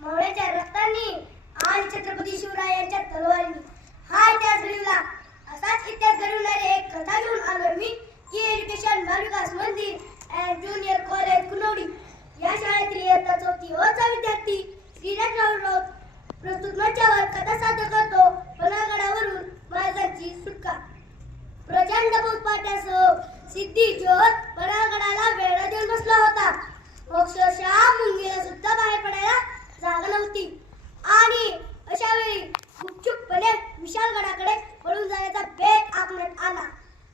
मावळ्याच्या रक्तांनी आणि छत्रपती शिवरायांच्या तलवारीने हा इतिहास घडविला. असाच इतिहास घडविणारी एक कथा घेऊन आलो मी की एज्युकेशन बालविकास मंदिर अँड ज्युनियर कॉलेज कुनवडी या शाळेतील इयत्ता 4थी चा विद्यार्थी श्रीराज राऊत प्रस्तुत मंचावर कथा सादर करतो. पन्हाळगडावरून महाराजांची सुटका. प्रचंड पाऊसपाट्यासह सिद्धी जोर पन्हाळगडाला वेढा देऊन बसला होता. अक्षरशः मुंगीला सुद्धा बाहेर पडायला जागा नव्हती आणि अशा वेळी गुपचूपपणे विशाळगडाकडे पळून जाण्याचा बेत आखण्यात आला.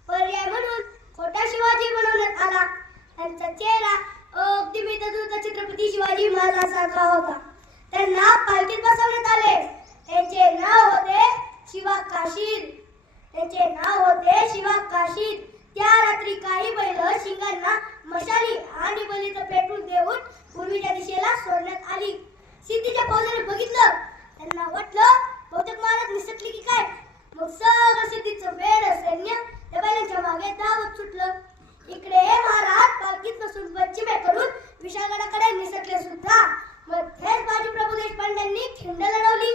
पर्याय म्हणून खोटा शिवाजी बनवण्यात आला. त्यांचा चेहरा अगदी मेघदूत छत्रपती शिवाजी महाराजांसारखा होता. त्यांना पालखीत बसवण्यात आले. त्यांचे नाव होते शिवा काशीद. त्या रात्री काही बैल शिंगांना मशाली आणि बलीचं पेटून देऊन पूर्वीच्या दिशेला सोडण्यात आली. सिद्धीच्या फौजाने बघितलं. त्यांना वाटलं बहुतेक महाराज निसटली की काय. मग सगळं सिद्धीचं वेड सैन्य त्या बैलांच्या मागे धावत सुटलं. इकडे महाराज पालखीत बसून पश्चिमेकडून विशाळगडाकडे निसटले सुद्धा. मध्येच बाजी प्रभू देशपांड्यांनी खिंड लढवली.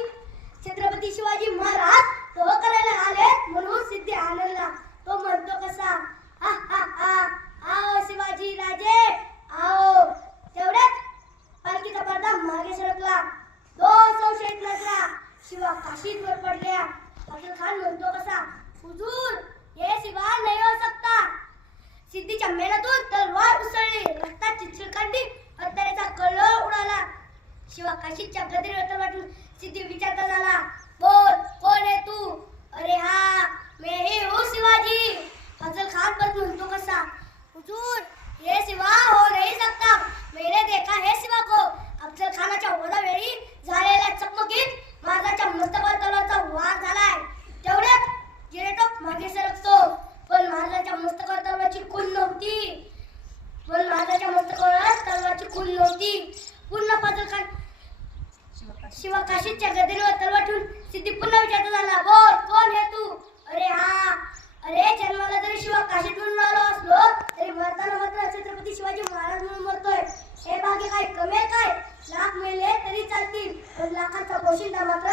छत्रपती शिवाजी महाराज तो करायला आले म्हणून सिद्धी आनंदला. तो म्हणतो कसा, हा हा हा, आओ शिवाजी राजे आओ. तेवढ्यात पालखीचा पडदा मागे सरकला. 2 संशयित नजरा शिवा काशीदवर पडल्या. अफजल खान म्हणतो कसा, हुजूर ये शिवा नहीं हो सकता. सिद्धीच्या मेणातून तलवार उसळली. रक्ताची चिळकांडी हत्याराचा कल्लोळ उडाला. शिवा काशीदच्या गदेवर तलवार वाटून सिद्धी विचारता झाला, बोल कोण है तू. अरे हाँ मैं ही हूँ शिवाजी. अफजल खान पर म्हणतो कसा, हुजूर ये शिवा हो नहीं सकता. मैंने देखा है शिवा को. अफजल खानाच्या वधावेळी झालेल्या चकमकीत महाराजांच्या मस्तकावर तलवारचा वार झालाय. तेवढ्यात जिरेटोप मागे सरकतो. पण महाराजांच्या मस्तकावर तलवारची खून नव्हती. पुन्हा अफजल खान शिवा काशीदच्या गदेवर तलवार ठेवून सिद्धी पुन्हा विचारता झाला, बोल कोण है तू. अरे हा, अरे जन्माला जरी शिवा काशीदहून आलो असलो तरी मरताना मात्र छत्रपती शिवाजी महाराज म्हणून मरतोय. हे भाग्य काय कमी काय. लाख मेले तरी चालतील पण लाखांचा पोशिंदा मात्र